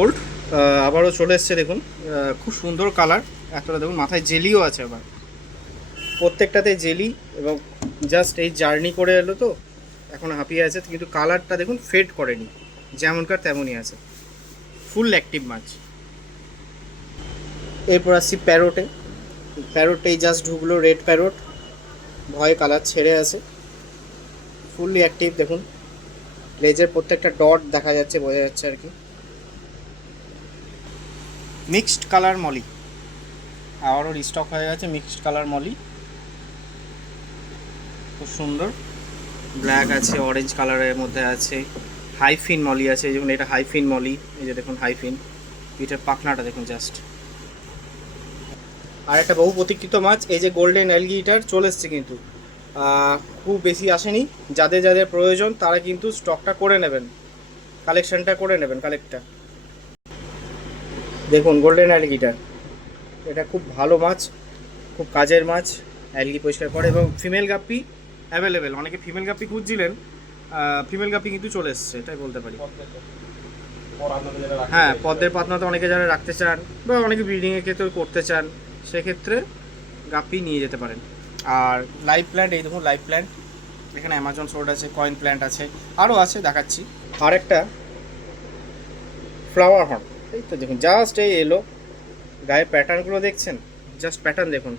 Gold আবারও চলে এসছে দেখুন। খুব সুন্দর কালার, এতটা দেখুন মাথায় জেলিও আছে আবার, প্রত্যেকটাতে জেলি এবং জাস্ট এই জার্নি করে এলো তো এখন হাঁপিয়ে আছে, কিন্তু কালারটা দেখুন ফেড করেনি, যেমনকার তেমনই আছে, ফুল অ্যাক্টিভ মাছ। এরপর আসছি প্যারোটে। প্যারোটেই জাস্ট ঢুকলো, রেড প্যারোট, ভয়ে কালার ছেড়ে আছে, ফুললি অ্যাক্টিভ দেখুন, লেজের প্রত্যেকটা ডট দেখা যাচ্ছে, বোঝা যাচ্ছে আর কি। মিক্সড কালার মলি আবারও রিস্টক হয়ে গেছে, মিক্সড কালার মলি খুব সুন্দর, ব্ল্যাক আছে, অরেঞ্জ কালারের মধ্যে আছে, হাইফিন মলি আছে, যেমন এটা হাইফিন মলি, এই যে দেখুন হাইফিন, পিঠের পাখনাটা দেখুন জাস্ট। আর একটা বহু প্রতীক্ষিত মাছ, এই যে গোল্ডেন অ্যালগিটার চলে এসছে, কিন্তু খুব বেশি আসেনি, যাদের যাদের প্রয়োজন তারা কিন্তু স্টকটা করে নেবেন, কালেকশনটা করে নেবেন, কালেক্টটা দেখুন। গোল্ডেন অ্যালগিটার এটা খুব ভালো মাছ, খুব কাজের মাছ, অ্যালগি পরিষ্কার করে, এবং ফিমেল গাপ্পি অ্যাভেলেবেল। অনেকে ফিমেল গাপ্পি খুঁজছিলেন, ফিমেল গাপ্পি কিন্তু চলে এসছে, এটাই বলতে পারি। হ্যাঁ, পদ্মের পাতনাতে অনেকে যারা রাখতে চান বা অনেকে ব্রিডিংয়ের ক্ষেত্রে করতে চান, সেক্ষেত্রে গাপ্পি নিয়ে যেতে পারেন। আর লাইভ প্ল্যান্ট, এই দেখুন লাইভ প্ল্যান্ট, এখানে অ্যামাজন সোর্ড আছে, কয়েন প্ল্যান্ট আছে, আরও আছে, দেখাচ্ছি। আর একটা ফ্লাওয়ার হর্ন, এই তো দেখুন জাস্ট এই এলো, গায়ের প্যাটার্নগুলো দেখছেন, জাস্ট প্যাটার্ন দেখুন।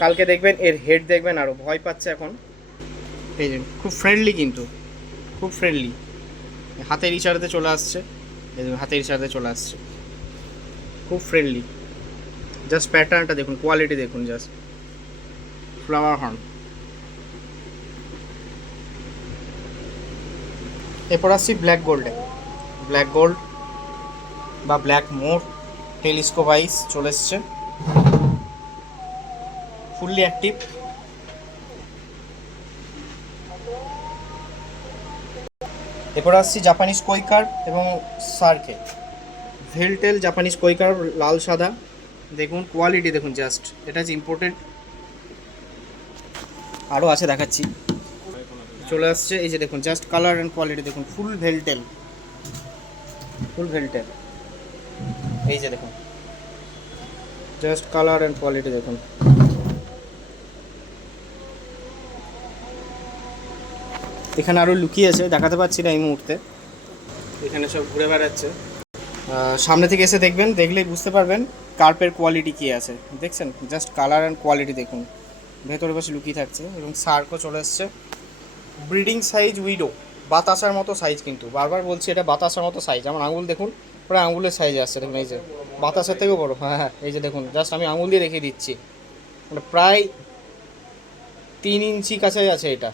কালকে দেখবেন এর হেড দেখবেন, আরও ভয় পাচ্ছে এখন। এই যে খুব ফ্রেন্ডলি, কিন্তু খুব ফ্রেন্ডলি, হাতের ইশারাতে চলে আসছে, এই দেখুন হাতের ইশারাতে চলে আসছে, খুব ফ্রেন্ডলি। জাস্ট প্যাটার্নটা দেখুন, কোয়ালিটি দেখুন, জাস্ট ফ্লাওয়ার হর্ন। এরপর আসছি ব্ল্যাক গোল্ডে। ব্ল্যাক গোল্ড বা ব্ল্যাক মোর টেলিস্কোপ আইস চলে এসছে, ফুললি অ্যাক্টিভ। এরপর আসছি জাপানিজ কৈকার এবং সার্কে, ভেলটেল জাপানিজ কৈকার, লাল সাদা দেখুন, কোয়ালিটি দেখুন জাস্ট, এটা হচ্ছে ইম্পোর্টেন্ট। আরও আছে, দেখাচ্ছি, চলে আসছে, এই যে দেখুন জাস্ট কালার অ্যান্ড কোয়ালিটি দেখুন, ফুল ভেলটেল, ফুল ভেলটেল, এই যে দেখুন জাস্ট কালার অ্যান্ড কোয়ালিটি দেখুন। এখানে আরও লুকিয়ে আছে, দেখাতে পাচ্ছি না এই মুহূর্তে, এখানে সব ঘুরে বেড়াচ্ছে। সামনে থেকে এসে দেখবেন, দেখলেই বুঝতে পারবেন কার্পের কোয়ালিটি কী আছে, দেখছেন জাস্ট কালার অ্যান্ড কোয়ালিটি দেখুন, ভেতরে বসে লুকিয়ে থাকছে। এবং সার্কও চলে এসছে, ব্রিডিং সাইজ উইডো, বাতাসার মতো সাইজ, কিন্তু বারবার বলছি এটা বাতাসার মতো সাইজ, আমার আঙুল দেখুন প্রায় আঙুলের সাইজে আসছে, দেখুন এই যে বাতাসের থেকেও বড়ো, হ্যাঁ হ্যাঁ, এই যে দেখুন জাস্ট আমি আঙুল দিয়ে দেখিয়ে দিচ্ছি, মানে প্রায় 3 ইঞ্চি কাছে আছে এটা,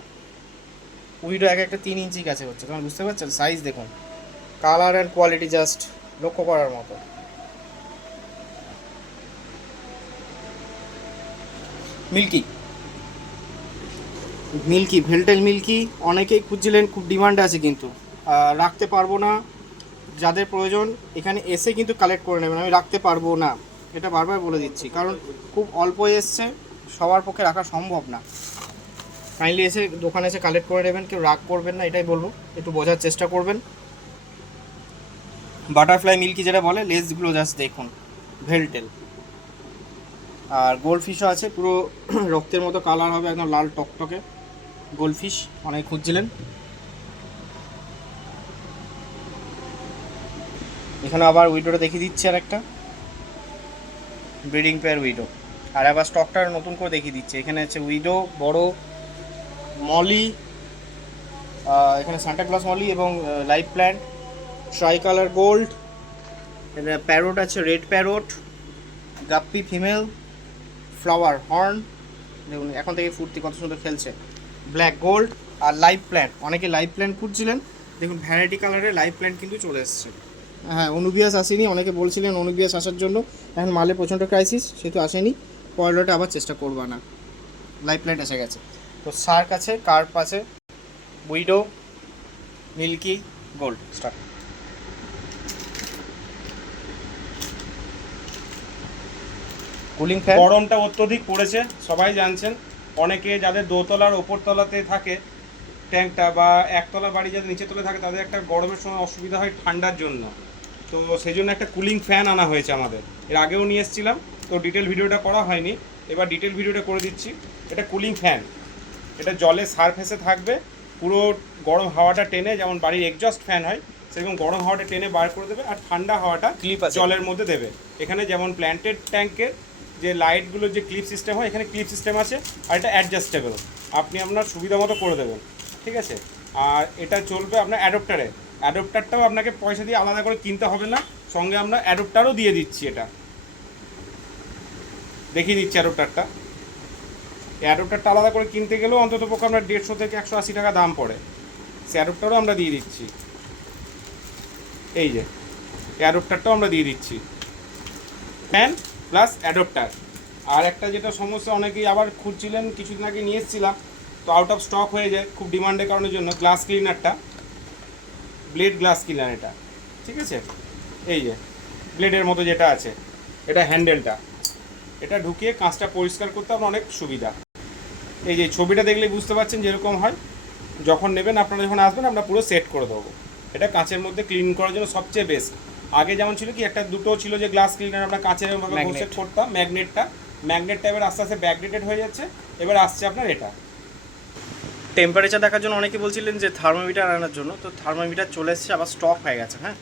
উইডো এক একটা 3 ইঞ্চি কাছে হচ্ছে, তোমার বুঝতে পারছেন সাইজ দেখুন, কালার অ্যান্ড কোয়ালিটি জাস্ট লক্ষ্য করার মতো। মিল্কি, মিল্কি ভেলটেল মিল্কি অনেকেই খুঁজছিলেন, খুব ডিমান্ড আছে, কিন্তু রাখতে পারবো না, যাদের প্রয়োজন এখানে এসে কিন্তু কালেক্ট করে নেবেন, আমি রাখতে পারবো না, এটা বারবার বলে দিচ্ছি, কারণ খুব অল্প এসছে, সবার পক্ষে রাখা সম্ভব না। কাইন্ডলি এসে দোকানে এসে কালেক্ট করে নেবেন, কেউ রাগ করবেন না, এটাই বলবো, একটু বোঝার চেষ্টা করবেন। বাটারফ্লাই মিল্কি যেটা বলে, লেজগুলো জাস্ট দেখুন, ভেলটেল। আর গোল্ডফিশও আছে, পুরো রক্তের মতো কালার হবে, একদম লাল টকটকে গোল্ডফিশ, অনেক খুঁজছিলেন। এখানে আবার উইডোটা দেখিয়ে দিচ্ছি, আর একটা ব্রিডিং পেয়ার উইডো, আর আবার স্টকটা নতুন করে দেখিয়ে দিচ্ছে। এখানে আছে উইডো, বড় মলি, এখানে সান্টাক্লজ মলি এবং live plant, tri colour gold, parrot আছে, red parrot, guppy female, flower horn দেখুন, এখন থেকে ফুর্তি কত সুন্দর খেলছে, ব্ল্যাক গোল্ড। আর লাইভ প্ল্যান্ট, অনেকে লাইভ প্ল্যান্ট খুঁজছিলেন, দেখুন ভ্যারাইটি কালারের লাইভ প্ল্যান্ট কিন্তু চলে এসছে। হ্যাঁ, অনুবিয়াস আসেনি, অনেকে বলছিলেন অনুবিয়াস আসার জন্য, এখন মালে প্রচণ্ড ক্রাইসিস, সেহেতু আসেনি, পয়লাটা আবার চেষ্টা করবা না, লাইভ প্ল্যান্ট এসে গেছে। তো সার্ক আছে, কার্প আছে, widow, milky, gold. Start. Cooling fan, গরমটা অত্যধিক পড়েছে, সবাই জানছেন। অনেকে যাদের দোতলার ওপরতলাতে থাকে ট্যাঙ্কটা, বা একতলা বাড়ি যাদের নিচের তলায় থাকে, তাদের একটা গরমের সময় অসুবিধা হয় ঠান্ডার জন্য। তো সেই জন্য একটা কুলিং ফ্যান আনা হয়েছে আমাদের। এর আগেও নিয়ে এসেছিলাম, তো ডিটেল ভিডিওটা করা হয়নি, এবার ডিটেল ভিডিওটা করে দিচ্ছি। এটা কুলিং ফ্যান, এটা জলের সারফেসে থাকবে, পুরো গরম হাওয়াটা টেনে, যেমন বাড়ির এক্সজস্ট ফ্যান হয় সেরকম গরম হাওয়াটা টেনে বার করে দেবে, আর ঠান্ডা হাওয়াটা Clip আছে। জলের মধ্যে দেবে। এখানে যেমন প্ল্যান্টেড ট্যাঙ্কের যে লাইটগুলো যে ক্লিপ সিস্টেম হয়, এখানে ক্লিপ সিস্টেম আছে, আর এটা অ্যাডজাস্টেবল, আপনি আপনার সুবিধা মতো করে দেবেন, ঠিক আছে। আর এটা চলবে আপনার অ্যাডপ্টারে, অ্যাডপ্টারটাও আপনাকে পয়সা দিয়ে আলাদা করে কিনতে হবে না, সঙ্গে আমরা অ্যাডপ্টারও দিয়ে দিচ্ছি। এটা দেখিয়ে দিচ্ছি অ্যাডপ্টারটা। অ্যাডপ্টারটা আলাদা করে কিনতে গেলেও অন্তত পক্ষে আপনার 150 থেকে 180 টাকা দাম পড়ে, সে অ্যাডপ্টারও আমরা দিয়ে দিচ্ছি। এই যে অ্যাডপ্টারটাও আমরা দিয়ে দিচ্ছি, ফ্যান প্লাস অ্যাডপ্টার। আর একটা যেটা সমস্যা, অনেকেই আবার খুঁজছিলেন, কিছুদিন আগে নিয়ে এসেছিলাম, তো আউট অফ স্টক হয়ে যায় খুব ডিমান্ডের কারণের জন্য, গ্লাস ক্লিনারটা, ব্লেড গ্লাস ক্লিনার এটা, ঠিক আছে। এই যে ব্লেডের মতো যেটা আছে, এটা হ্যান্ডেলটা, এটা ঢুকিয়ে কাঁচটা পরিষ্কার করতে আপনার অনেক সুবিধা। এই যে ছবিটা দেখলেই বুঝতে পারছেন যেরকম হয়। যখন নেবেন, আপনারা যখন আসবেন, আমরা পুরো সেট করে দেবো। এটা কাঁচের মধ্যে ক্লিন করার জন্য সবচেয়ে বেস্ট। আগে যেমন ছিল কি, একটা দুটো ছিল যে গ্লাস ক্লিনার, আমরা কাঁচের ভাবে সেট করতাম, ম্যাগনেটটা এবার আস্তে আস্তে ব্যাকডেটেড হয়ে যাচ্ছে, এবার আসছে আপনার এটা। টেম্পারেচার দেখার জন্য অনেকে বলছিলেন যে থার্মোমিটার আনার জন্য, তো থার্মোমিটার চলে এসেছে, আবার স্টক হয়ে গেছে। হ্যাঁ,